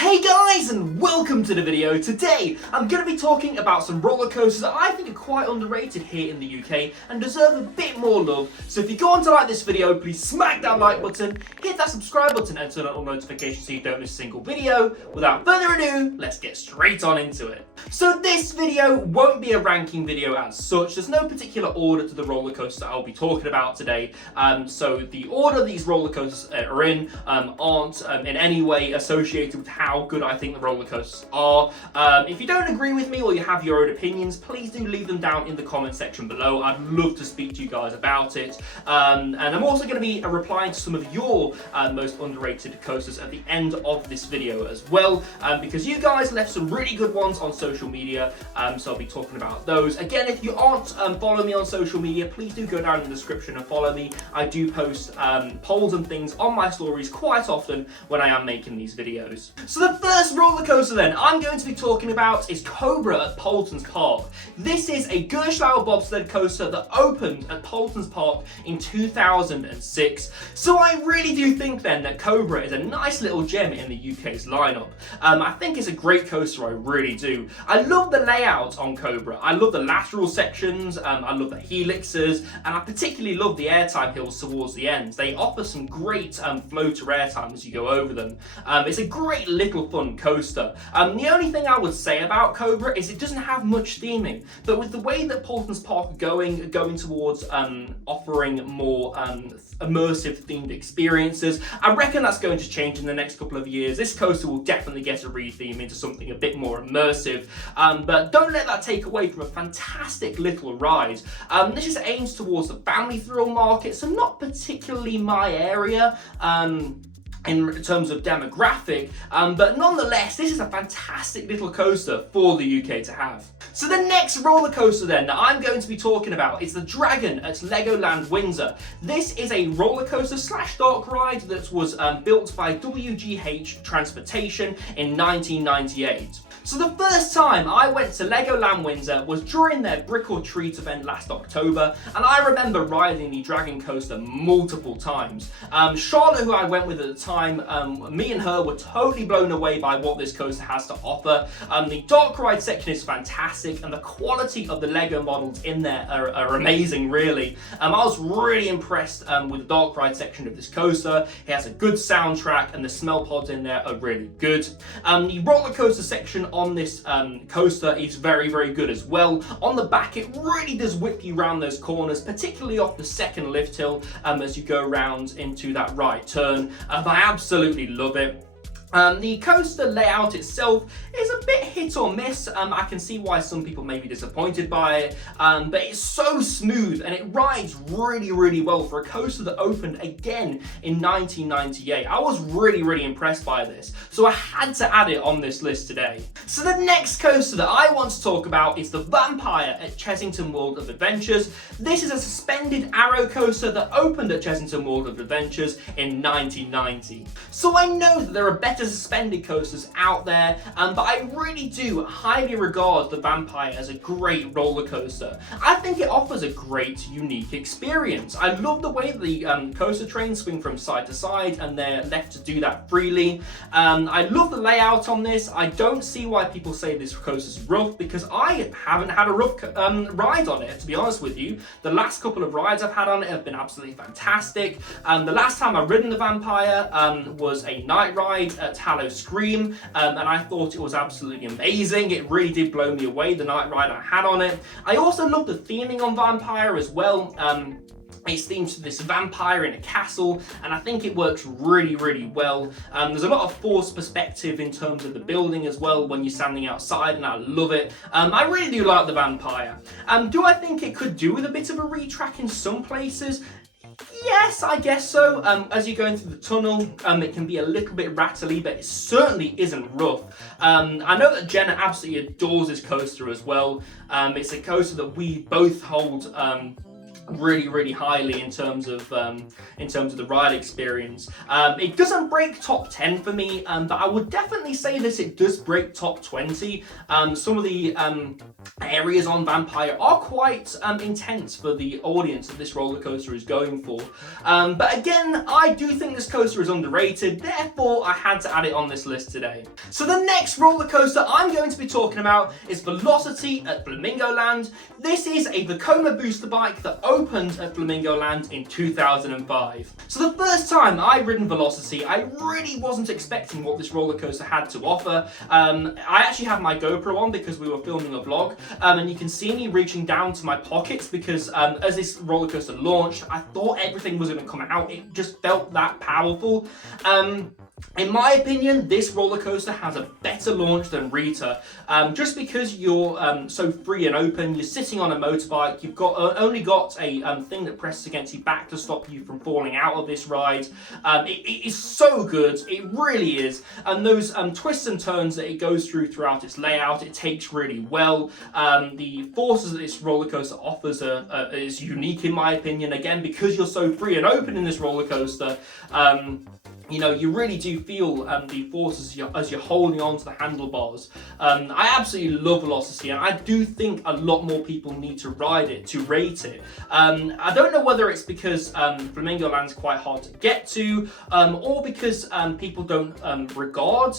Hey guys, and welcome to the video. Today I'm going to be talking about some roller coasters that I think are quite underrated here in the UK and deserve a bit more love. So if you go on to like this video, please smack that like button, hit that subscribe button and turn on all notifications so you don't miss a single video. Without further ado, let's get straight on into it. So this video won't be a ranking video as such. There's no particular order to the roller coaster I'll be talking about today. So the order these roller coasters are in aren't in any way associated with how good I think the roller coasters are. If you don't agree with me or you have your own opinions, please do leave them down in the comment section below. I'd love to speak to you guys about it. And I'm also going to be replying to some of your most underrated coasters at the end of this video as well, because you guys left some really good ones on social media, so I'll be talking about those. Again, if you aren't following me on social media, please do go down in the description and follow me. I do post polls and things on my stories quite often when I am making these videos. So the first roller coaster then I'm going to be talking about is Cobra at Thorpe Park. This is a Gerschauer bobsled coaster that opened at Thorpe Park in 2006. So I really do think then that Cobra is a nice little gem in the UK's lineup. I think it's a great coaster, I really do. I love the layout on Cobra. I love the lateral sections, I love the helixes, and I particularly love the airtime hills towards the end. They offer some great flow to airtime as you go over them. It's a great little fun coaster. The only thing I would say about Cobra is it doesn't have much theming, but with the way that Thorpe Park are going towards offering more immersive themed experiences, I reckon that's going to change in the next couple of years. This coaster will definitely get a re-theme into something a bit more immersive, but don't let that take away from a fantastic little ride. This is aimed towards the family thrill market, so not particularly my area in terms of demographic, but nonetheless, this is a fantastic little coaster for the UK to have. So the next roller coaster then that I'm going to be talking about is the Dragon at Legoland Windsor. This is a roller coaster / dark ride that was built by WGH Transportation in 1998. So the first time I went to Legoland Windsor was during their Brick or Treat event last October, and I remember riding the Dragon coaster multiple times. Charlotte, who I went with at the time, me and her were totally blown away by what this coaster has to offer. The dark ride section is fantastic, and the quality of the Lego models in there are amazing, really. I was really impressed with the dark ride section of this coaster. It has a good soundtrack, and the smell pods in there are really good. The roller coaster section on this coaster is very, very good as well. On the back, it really does whip you around those corners, particularly off the second lift hill as you go around into that right turn. I absolutely love it. The coaster layout itself is a bit hit or miss. I can see why some people may be disappointed by it, but it's so smooth and it rides really, really well for a coaster that opened again in 1998. I was really, really impressed by this, so I had to add it on this list today. So the next coaster that I want to talk about is the Vampire at Chessington World of Adventures. This is a suspended arrow coaster that opened at Chessington World of Adventures in 1990. So I know that there are better suspended coasters out there, but I really do highly regard the Vampire as a great roller coaster. I think it offers a great, unique experience. I love the way the coaster trains swing from side to side and they're left to do that freely. I love the layout on this. I don't see why people say this coaster's rough, because I haven't had a rough ride on it, to be honest with you. The last couple of rides I've had on it have been absolutely fantastic. The last time I've ridden the Vampire was a night ride at Hallow Scream, and I thought it was absolutely amazing. It really did blow me away, the night ride I had on it. I also love the theming on Vampire as well. It's themed to this vampire in a castle, and I think it works really, really well. There's a lot of forced perspective in terms of the building as well when you're standing outside, and I love it. I really do like the Vampire. Do I think it could do with a bit of a retrack in some places? Yes, I guess so. As you're going through the tunnel, it can be a little bit rattly, but it certainly isn't rough. I know that Jenna absolutely adores this coaster as well. It's a coaster that we both hold really highly in terms of the ride experience. It doesn't break top 10 for me, but I would definitely say this, it does break top 20. Some of the areas on Vampire are quite intense for the audience that this roller coaster is going for. But again, I do think this coaster is underrated, therefore I had to add it on this list today. So the next roller coaster I'm going to be talking about is Velocity at Flamingo Land. This is a Vekoma booster bike that opened at Flamingo Land in 2005. So the first time I'd ridden Velocity, I really wasn't expecting what this roller coaster had to offer. I actually had my GoPro on because we were filming a vlog, and you can see me reaching down to my pockets because as this roller coaster launched, I thought everything was going to come out. It just felt that powerful. In my opinion, this roller coaster has a better launch than Rita, just because you're so free and open. You're sitting on a motorbike. You've got only got a thing that presses against your back to stop you from falling out of this ride. It is so good, it really is. And those twists and turns that it goes throughout its layout, it takes really well. The forces that this roller coaster offers is unique in my opinion. Again, because you're so free and open in this roller coaster. You know, you really do feel the forces as you're holding on to the handlebars. I absolutely love Velocity, and I do think a lot more people need to ride it to rate it. I don't know whether it's because Flamingo Land's quite hard to get to, or because people don't regard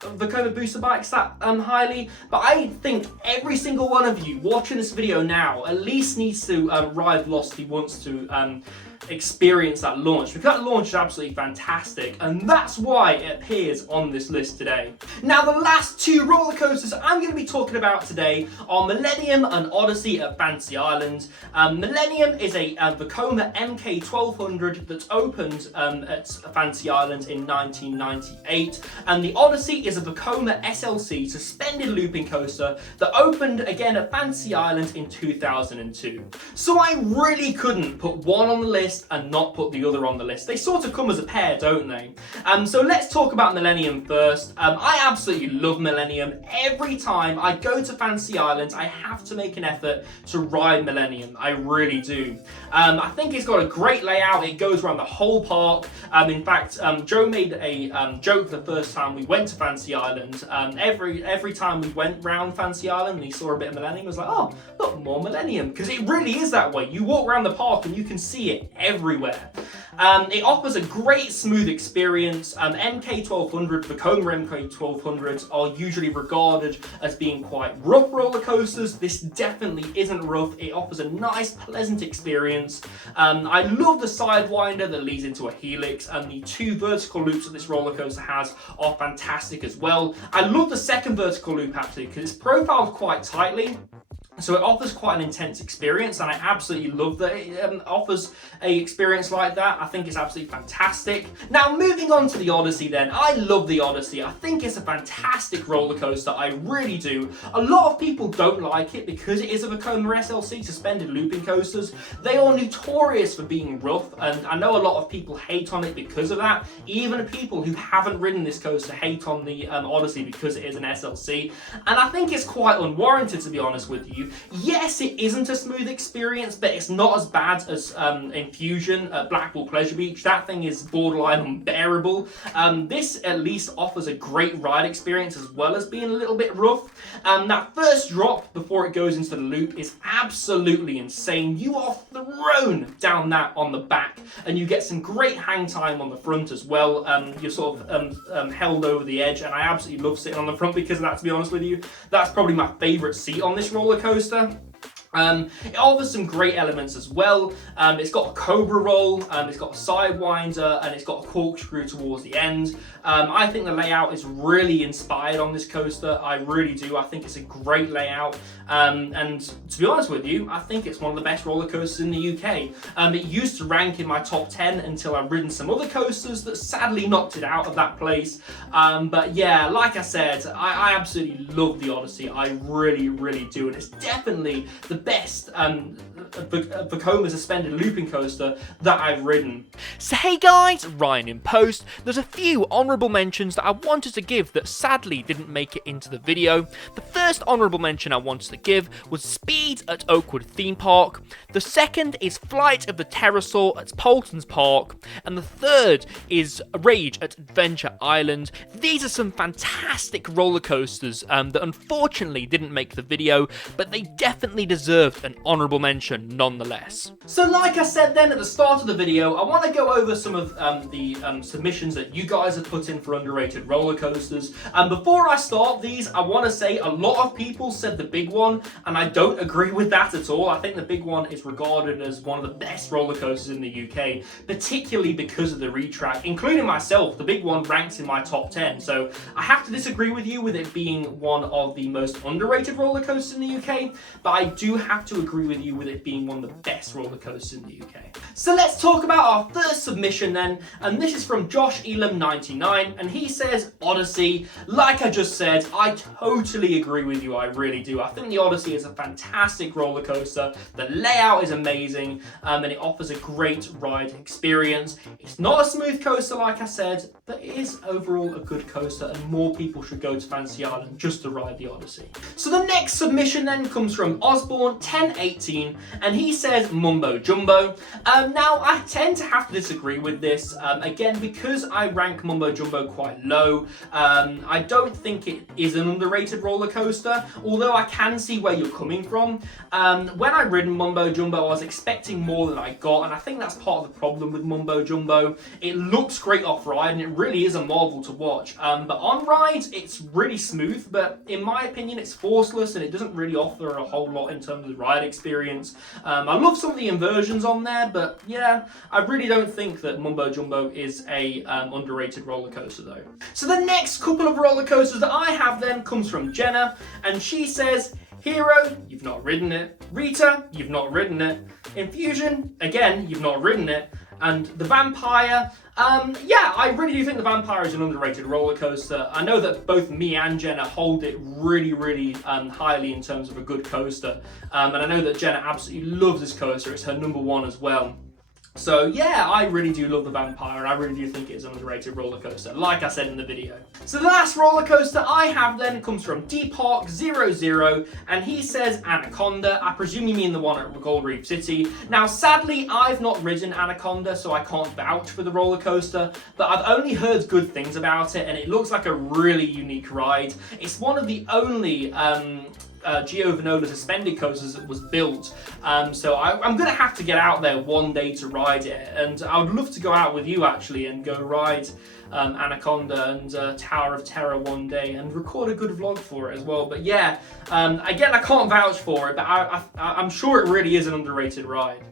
Vekoma booster bikes that highly, but I think every single one of you watching this video now at least needs to ride Velocity once to experience that launch, because that launch is absolutely fantastic, and that's why it appears on this list today. Now, the last two roller coasters I'm going to be talking about today are Millennium and Odyssey at Fantasy Island. Millennium is a Vekoma MK 1200 that's opened at Fantasy Island in 1998, and the Odyssey is a Vekoma SLC suspended looping coaster that opened again at Fantasy Island in 2002. So I really couldn't put one on the list and not put the other on the list. They sort of come as a pair, don't they? So let's talk about Millennium first. I absolutely love Millennium. Every time I go to Fantasy Island, I have to make an effort to ride Millennium. I really do. I think it's got a great layout. It goes around the whole park. In fact, Joe made a joke the first time we went to Fantasy Island. Every time we went round Fantasy Island and he saw a bit of Millennium, he was like, oh, look, more Millennium. Because it really is that way. You walk around the park and you can see it everywhere. It offers a great smooth experience. MK 1200, Vekoma MK 1200s are usually regarded as being quite rough roller coasters. This definitely isn't rough. It offers a nice, pleasant experience. I love the sidewinder that leads into a helix, and the two vertical loops that this roller coaster has are fantastic as well. I love the second vertical loop actually because it's profiled quite tightly. So it offers quite an intense experience, and I absolutely love that it offers a experience like that. I think it's absolutely fantastic. Now, moving on to the Odyssey then. I love the Odyssey. I think it's a fantastic roller coaster. I really do. A lot of people don't like it because it is a Vekoma SLC suspended looping coasters. They are notorious for being rough, and I know a lot of people hate on it because of that. Even people who haven't ridden this coaster hate on the Odyssey because it is an SLC, and I think it's quite unwarranted, to be honest with you. Yes, it isn't a smooth experience, but it's not as bad as Infusion at Blackpool Pleasure Beach. That thing is borderline unbearable. This at least offers a great ride experience as well as being a little bit rough. That first drop before it goes into the loop is absolutely insane. You are thrown down that on the back, and you get some great hang time on the front as well. You're sort of held over the edge, and I absolutely love sitting on the front because of that, to be honest with you. That's probably my favourite seat on this roller coaster. It offers some great elements as well. It's got a cobra roll, it's got a sidewinder, and it's got a corkscrew towards the end. I think the layout is really inspired on this coaster. I really do. I think it's a great layout. And to be honest with you, I think it's one of the best roller coasters in the UK. It used to rank in my top 10 until I've ridden some other coasters that sadly knocked it out of that place. But yeah, like I said, I absolutely love the Odyssey. I really, really do. And it's definitely the best Vekoma suspended looping coaster that I've ridden. So hey guys, Ryan in post. There's a few honourable mentions that I wanted to give that sadly didn't make it into the video. The first honourable mention I wanted to give was Speed at Oakwood Theme Park. The second is Flight of the Pterosaur at Poulton's Park. And the third is Rage at Adventure Island. These are some fantastic roller coasters that unfortunately didn't make the video, but they definitely deserved an honourable mention nonetheless. So like I said then at the start of the video, I want to go over some of the submissions that you guys have put in for underrated roller coasters. And before I start these, I want to say a lot of people said the big one, and I don't agree with that at all. I think the big one is regarded as one of the best roller coasters in the UK, particularly because of the retrack, including myself. The big one ranks in my top 10, so I have to disagree with you with it being one of the most underrated roller coasters in the UK, but I do have to agree with you with it being one of the best roller coasters in the UK. So let's talk about our first submission then, and this is from Josh Elam 99, and he says Odyssey. Like I just said, I totally agree with you, I really do. I think the Odyssey is a fantastic roller coaster. The layout is amazing, and it offers a great ride experience. It's not a smooth coaster like I said, but it is overall a good coaster, and more people should go to Fantasy Island just to ride the Odyssey. So the next submission then comes from Osborne 1018, and he says Mumbo Jumbo. Now I tend to have to disagree with this, again because I rank Mumbo Jumbo quite low. I don't think it is an underrated roller coaster, although I can see where you're coming from. When I ridden Mumbo Jumbo, I was expecting more than I got, and I think that's part of the problem with Mumbo Jumbo. It looks great off ride, and it really is a marvel to watch, but on ride it's really smooth, but in my opinion it's forceless and it doesn't really offer a whole lot in terms of the ride experience. I love some of the inversions on there, but yeah, I really don't think that Mumbo Jumbo is a underrated roller coaster though. So the next couple of roller coasters that I have then comes from Jenna, and she says Hero, you've not ridden it. Rita, you've not ridden it. Infusion, again, you've not ridden it. And the Vampire, yeah, I really do think the Vampire is an underrated roller coaster. I know that both me and Jenna hold it really highly in terms of a good coaster. And I know that Jenna absolutely loves this coaster. It's her #1 as well. So yeah, I really do love the Vampire, and I really do think it's an underrated roller coaster, like I said in the video. So the last roller coaster I have then comes from DPark00, and he says Anaconda. I presume you mean the one at Gold Reef City. Now sadly, I've not ridden Anaconda, so I can't vouch for the roller coaster, but I've only heard good things about it, and it looks like a really unique ride. It's one of the only Gio Vinola suspended coasters that was built, so I'm gonna have to get out there one day to ride it, and I would love to go out with you actually and go ride Anaconda and Tower of Terror one day and record a good vlog for it as well. But yeah, again, I can't vouch for it, but I'm sure it really is an underrated ride.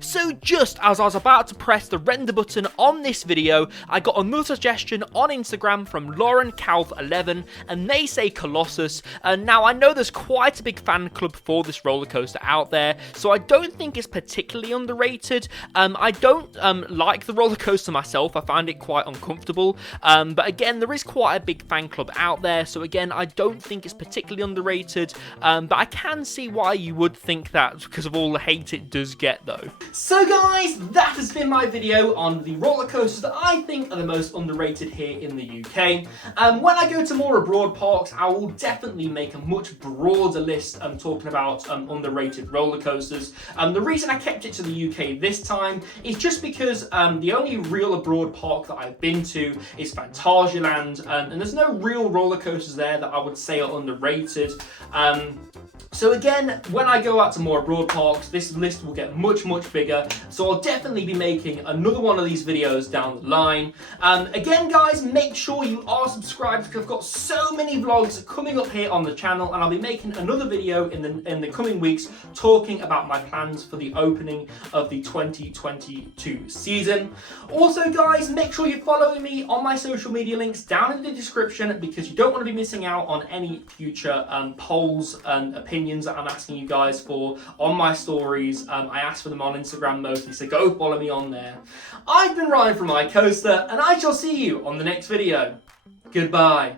So just as I was about to press the render button on this video, I got another suggestion on Instagram from Lauren Calv 11, and they say Colossus. And now I know there's quite a big fan club for this roller coaster out there, so I don't think it's particularly underrated. I don't like the roller coaster myself. I find it quite uncomfortable. But again, there is quite a big fan club out there, so again, I don't think it's particularly underrated, but I can see why you would think that because of all the hate it does get though. So guys, that has been my video on the roller coasters that I think are the most underrated here in the UK. When I go to more abroad parks, I will definitely make a much broader list talking about underrated roller coasters. The reason I kept it to the UK this time is just because the only real abroad park that I've been to is Phantasialand, and there's no real roller coasters there that I would say are underrated. So again, when I go out to more abroad parks, this list will get much bigger, so I'll definitely be making another one of these videos down the line. Again guys, make sure you are subscribed because I've got so many vlogs coming up here on the channel, and I'll be making another video in the coming weeks talking about my plans for the opening of the 2022 season. Also guys, make sure you're following me on my social media links down in the description, because you don't want to be missing out on any future polls and opinions that I'm asking you guys for on my stories. I ask for them on Instagram mostly, so go follow me on there. I've been Ryan from iCoaster, and I shall see you on the next video. Goodbye.